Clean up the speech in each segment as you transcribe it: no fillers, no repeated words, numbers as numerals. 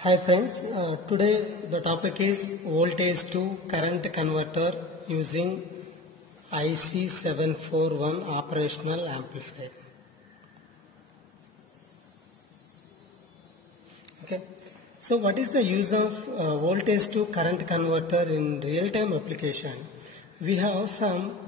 Hi friends, today the topic is voltage to current converter using IC741 operational amplifier. Okay, so what is the use of voltage to current converter in real-time application? We have some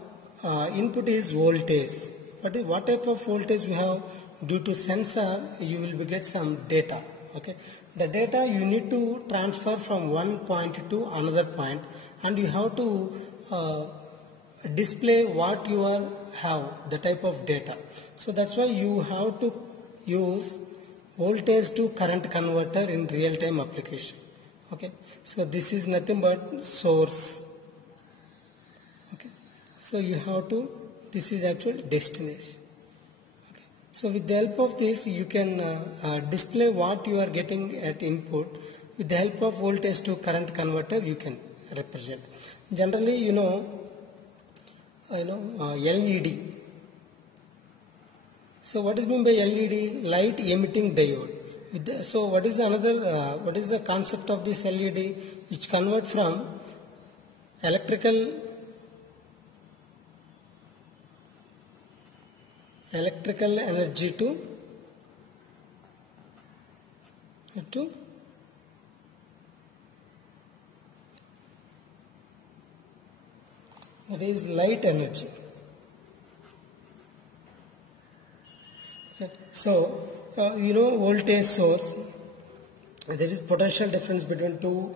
input is voltage. What type of voltage we have? Due to sensor, you will get some data. Okay, the data you need to transfer from one point to another point, and you have to display what you have the type of data. So that's why you have to use voltage to current converter in real time application. Okay, so this is nothing but source. Okay, so you have to, this is actual destination. Okay, so with the help of this you can display what you are getting at input. With the help of voltage to current converter you can represent. Generally LED. So what is meant by LED? Light emitting diode. So what is the concept of this LED? Which convert from electrical energy to that is light energy. So voltage source, there is potential difference between two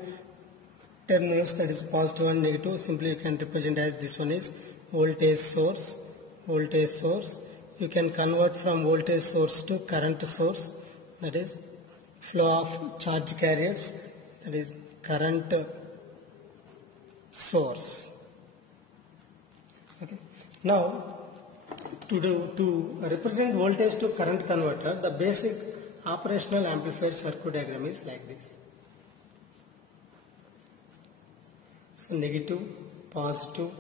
terminals, that is positive and negative. Simply you can represent as this one is voltage source. You can convert from voltage source to current source, that is flow of charge carriers, that is current source. Okay. Now to represent voltage to current converter, the basic operational amplifier circuit diagram is like this. So negative, positive,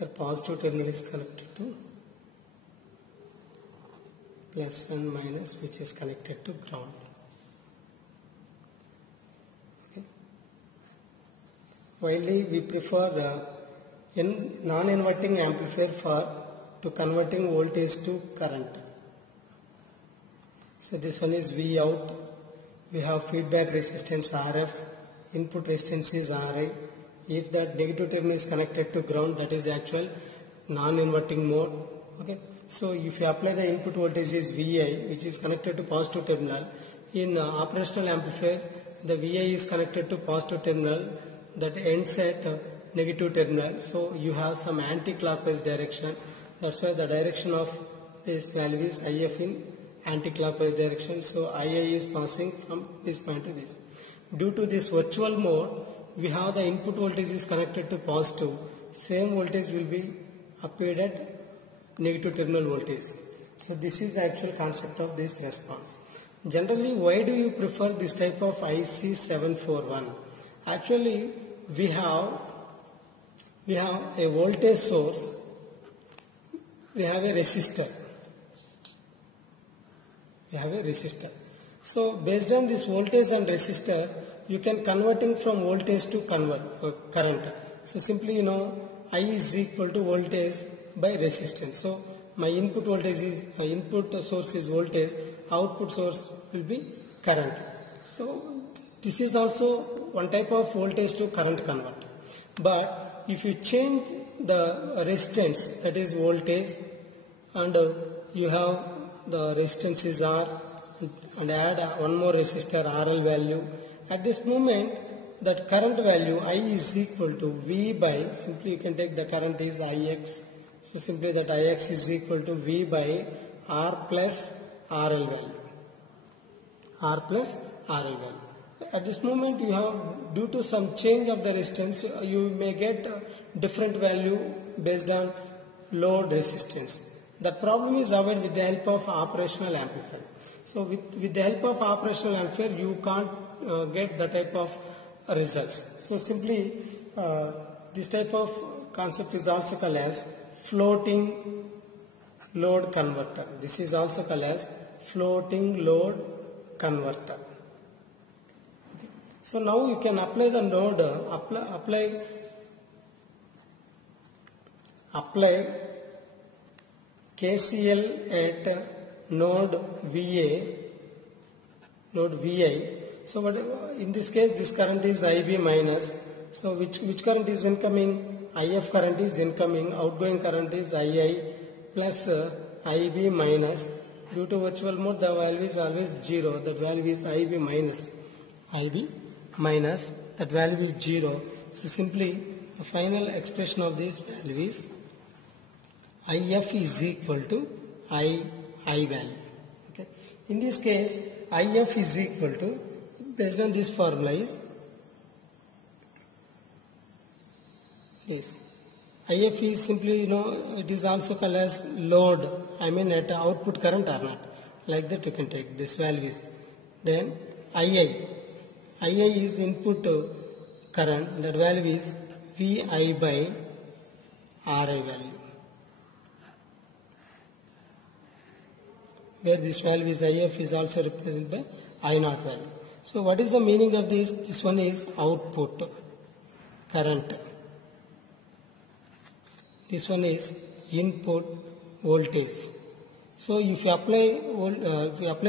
your positive terminal is connected to plus and minus, which is connected to ground. Okay. Widely we prefer non-inverting amplifier to converting voltage to current. So this one is V out. We have feedback resistance RF, input resistance is RI. If that negative terminal is connected to ground, that is actual non-inverting mode. Okay. So if you apply the input voltage is VI, which is connected to positive terminal, in operational amplifier the VI is connected to positive terminal that ends at negative terminal. So you have some anti-clockwise direction. That's why the direction of this value is IF in anti-clockwise direction. So II is passing from this point to this. Due to this virtual mode, we have the input voltage is connected to positive. Same voltage will be applied at negative terminal voltage. So this is the actual concept of this response. Generally, why do you prefer this type of IC741? Actually, we have a voltage source. We have a resistor. So based on this voltage and resistor, you can converting from voltage to current. So simply I is equal to voltage by resistance. So my input voltage is input source is voltage, output source will be current. So this is also one type of voltage to current converter. But if you change the resistance, that is voltage, and you have the resistance is R, and add one more resistor RL value, at this moment that current value I is equal to V by, simply you can take the current is Ix, so simply that Ix is equal to V by R plus RL value. At this moment you have, due to some change of the resistance, you may get different value based on load resistance. The problem is avoided with the help of operational amplifier. So with the help of operational amplifier you can't get the type of results. So simply this type of concept is also called as floating load converter. This is also called as floating load converter. Okay. So now you can apply the node, apply KCL at node VI. So what, in this case this current is IB minus. So which current is incoming? IF current is incoming, outgoing current is II plus IB minus. Due to virtual mode the value is always 0, that value is IB minus, that value is 0. So simply the final expression of this value is IF is equal to I value. Okay. In this case IF is equal to, based on this formula, is this. IF is simply, it is also called as load, at output current or not. Like that you can take this value is. Then II is input current, that value is VI by RI value. Where this value is IF is also represented by I naught value. So what is the meaning of this? This one is output current. This one is input voltage. So if you apply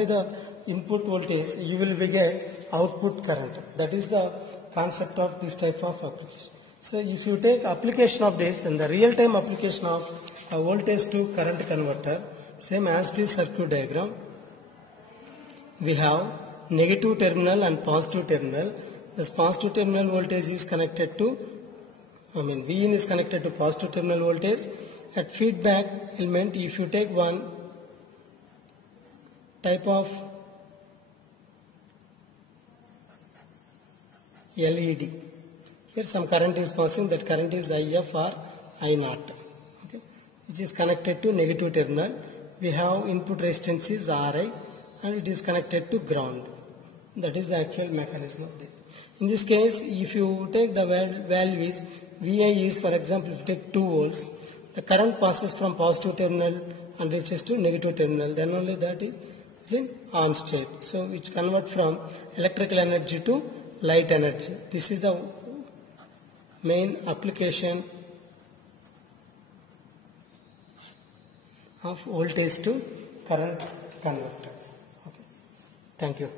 the input voltage, you will get output current. That is the concept of this type of application. So if you take application of this and the real-time application of a voltage to current converter, same as this circuit diagram, we have negative terminal and positive terminal. This positive terminal voltage is connected to, Vin is connected to positive terminal voltage. At feedback element, if you take one type of LED, here some current is passing, that current is IF or I naught, okay, which is connected to negative terminal. We have input resistance is Ri and it is connected to ground. That is the actual mechanism of this. In this case, if you take the value is Vi is, for example, if you take 2 volts, the current passes from positive terminal and reaches to negative terminal, then only that is in on state. So which convert from electrical energy to light energy. This is the main application of voltage to current converter. Okay. Thank you.